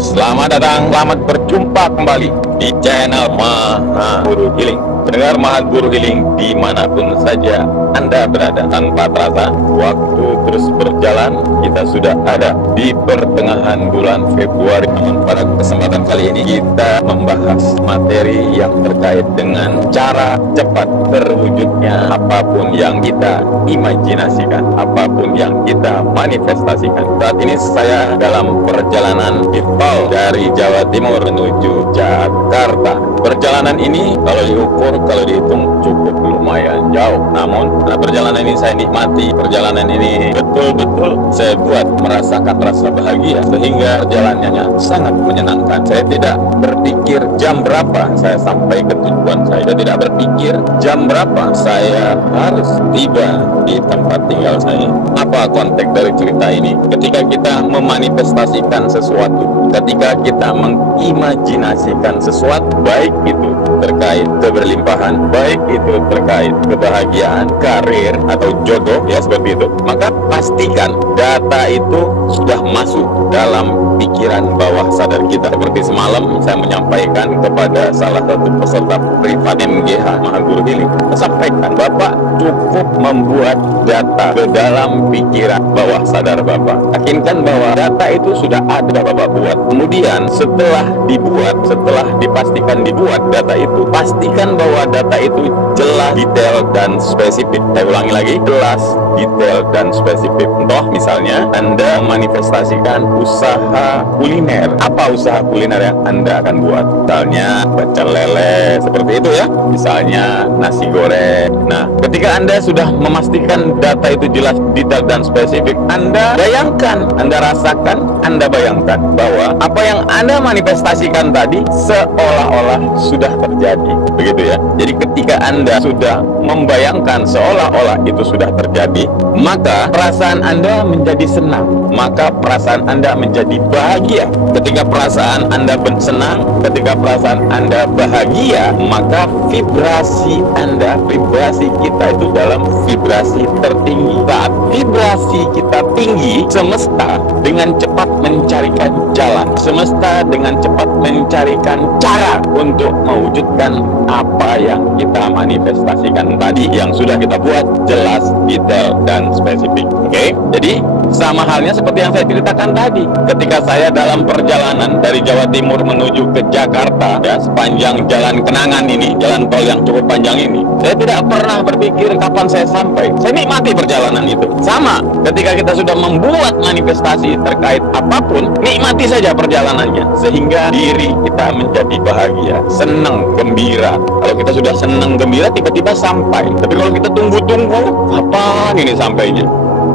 Selamat datang, selamat berjumpa kembali di channel Maha Guru Healing. Pendengar Maha Guru Healing dimanapun saja Anda berada, tanpa terasa waktu terus berjalan. Kita sudah ada di pertengahan bulan Februari. Namun pada kesempatan kali ini kita membahas materi yang terkait dengan cara cepat terwujudnya apapun yang kita imajinasikan, apapun yang kita manifestasikan. Saat ini saya dalam perjalanan di tol dari Jawa Timur menuju Jakarta. Perjalanan ini kalau diukur, kalau dihitung cukup lumayan jauh. Namun perjalanan ini saya nikmati. Perjalanan ini betul-betul saya buat merasakan rasa bahagia, sehingga perjalanannya sangat menyenangkan. Saya tidak berpikir jam berapa saya sampai ke tujuan saya. Saya tidak berpikir jam berapa saya harus tiba di tempat tinggal saya. Apa konteks dari cerita ini? Ketika kita memanifestasikan sesuatu, ketika kita mengimajinasikan sesuatu, baik itu terkait keberlimpahan, baik itu terkait kebahagiaan, karir, atau jodoh, ya seperti itu, maka pastikan data itu sudah masuk dalam pikiran bawah sadar kita. Seperti semalam saya menyampaikan kepada salah satu peserta privat MGH Maha Guru Healing, saya sampaikan, Bapak cukup membuat data ke dalam pikiran bawah sadar Bapak. Yakinkan bahwa data itu sudah ada Bapak buat. Kemudian setelah dibuat, setelah dipastikan dibuat data itu, pastikan bahwa data itu jelas, detail, dan spesifik. Saya ulangi lagi, jelas, detail, dan spesifik. Contoh misalnya Anda manifestasikan usaha kuliner. Apa usaha kuliner yang Anda akan buat? Misalnya pecel lele, seperti itu ya. Misalnya nasi goreng. Nah, ketika Anda sudah memastikan data itu jelas, detail, dan spesifik, Anda bayangkan, Anda rasakan, Anda bayangkan bahwa apa yang Anda manifestasikan tadi seolah-olah sudah terjadi. Begitu ya. Jadi ketika Anda sudah membayangkan seolah-olah itu sudah terjadi, maka perasaan Anda menjadi senang, maka perasaan Anda menjadi bahagia. Ketika perasaan Anda senang, ketika perasaan Anda bahagia, maka vibrasi Anda, vibrasi kita itu dalam vibrasi tertinggi. Saat vibrasi kita tinggi, semesta dengan cepat mencarikan jalan, semesta dengan cepat mencarikan cara untuk mewujudkan apa yang kita manifestasikan tadi, yang sudah kita buat jelas, detail, dan spesifik. Oke? Jadi sama halnya seperti yang saya ceritakan tadi, ketika saya dalam perjalanan dari Jawa Timur menuju ke Jakarta, ya, sepanjang jalan kenangan ini, jalan tol yang cukup panjang ini, saya tidak pernah berpikir kapan saya sampai. Saya nikmati perjalanan itu. Sama ketika kita sudah membuat manifestasi terkait apapun, nikmati saja perjalanannya, sehingga diri kita menjadi bahagia, senang, gembira. Kalau kita sudah senang, gembira, tiba-tiba sampai. Tapi kalau kita tunggu-tunggu, kapan ini sampainya?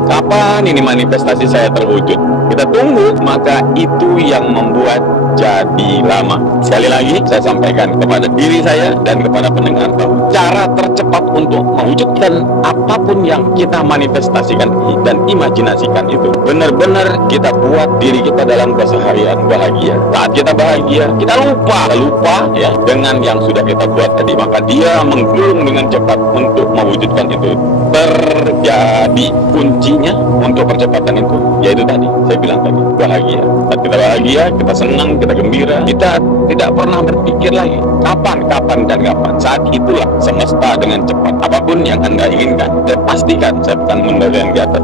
Kapan ini manifestasi saya terwujud? Kita tunggu, maka itu yang membuat jadi lama. Sekali lagi saya sampaikan kepada diri saya dan kepada pendengar, bahwa cara tercepat untuk mewujudkan apapun yang kita manifestasikan dan imajinasikan itu benar-benar kita buat diri kita dalam keseharian bahagia. Saat kita bahagia, kita lupa ya dengan yang sudah kita buat tadi, maka dia menggulung dengan cepat untuk mewujudkan itu terjadi. Kuncinya untuk percepatan itu yaitu tadi saya bilang tadi, bahagia. Saat kita bahagia, kita senang, kita gembira, kita tidak pernah berpikir lagi kapan. Saat itulah semesta dengan cepat, apapun yang Anda inginkan, saya pastikan, saya bukan mendalian di atas,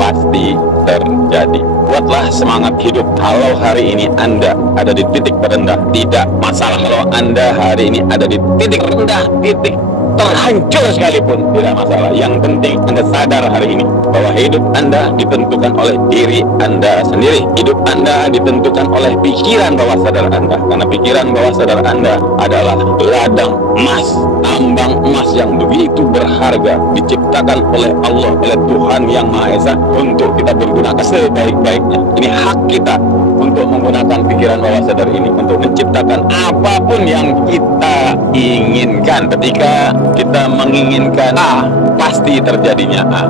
pasti terjadi. Buatlah semangat hidup. Kalau hari ini Anda ada di titik terendah, tidak masalah. Kalau Anda hari ini ada di titik rendah, titik terhancur sekalipun, tidak masalah. Yang penting Anda sadar hari ini bahwa hidup Anda ditentukan oleh diri Anda sendiri. Hidup Anda ditentukan oleh pikiran bawah sadar Anda, karena pikiran bawah sadar Anda adalah ladang emas, tambang emas yang begitu berharga, diciptakan oleh Allah, oleh Tuhan Yang Maha Esa, untuk kita bergunakan sebaik-baiknya. Ini hak kita untuk menggunakan pikiran bawah sadar ini untuk menciptakan apapun yang kita inginkan. Ketika kita menginginkan A, pasti terjadinya A.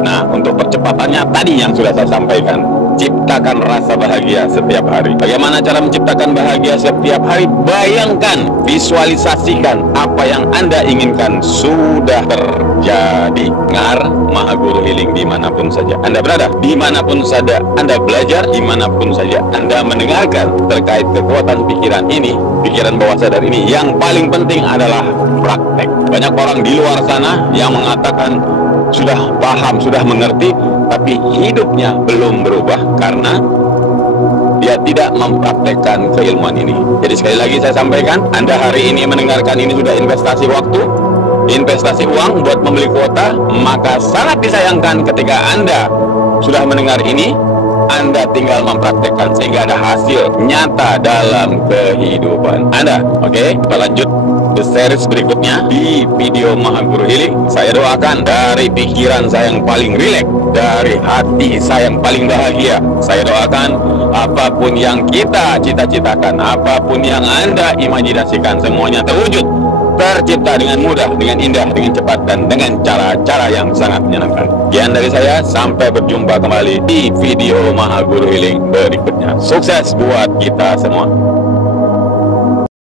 Nah, untuk percepatannya tadi yang sudah saya sampaikan, ciptakan rasa bahagia setiap hari. Bagaimana cara menciptakan bahagia setiap hari? Bayangkan, visualisasikan apa yang Anda inginkan sudah terjadi. Dengar Maha Guru Healing dimanapun saja Anda berada, dimanapun saja Anda belajar, dimanapun saja Anda mendengarkan terkait kekuatan pikiran ini, pikiran bawah sadar ini. Yang paling penting adalah praktek. Banyak orang di luar sana yang mengatakan sudah paham, sudah mengerti, tapi hidupnya belum berubah karena dia tidak mempraktekkan keilmuan ini. Jadi sekali lagi saya sampaikan, Anda hari ini mendengarkan ini sudah investasi waktu, investasi uang buat membeli kuota, maka sangat disayangkan ketika Anda sudah mendengar ini, Anda tinggal mempraktekkan sehingga ada hasil nyata dalam kehidupan Anda. Oke, kita lanjut ke series berikutnya di video Maha Guru Healing. Saya doakan dari pikiran saya yang paling rileks, dari hati saya yang paling bahagia, saya doakan apapun yang kita cita-citakan, apapun yang Anda imajinasikan, semuanya terwujud, tercipta dengan mudah, dengan indah, dengan cepat, dan dengan cara-cara yang sangat menyenangkan. Sekian dari saya, sampai berjumpa kembali di video Maha Guru Healing berikutnya. Sukses buat kita semua.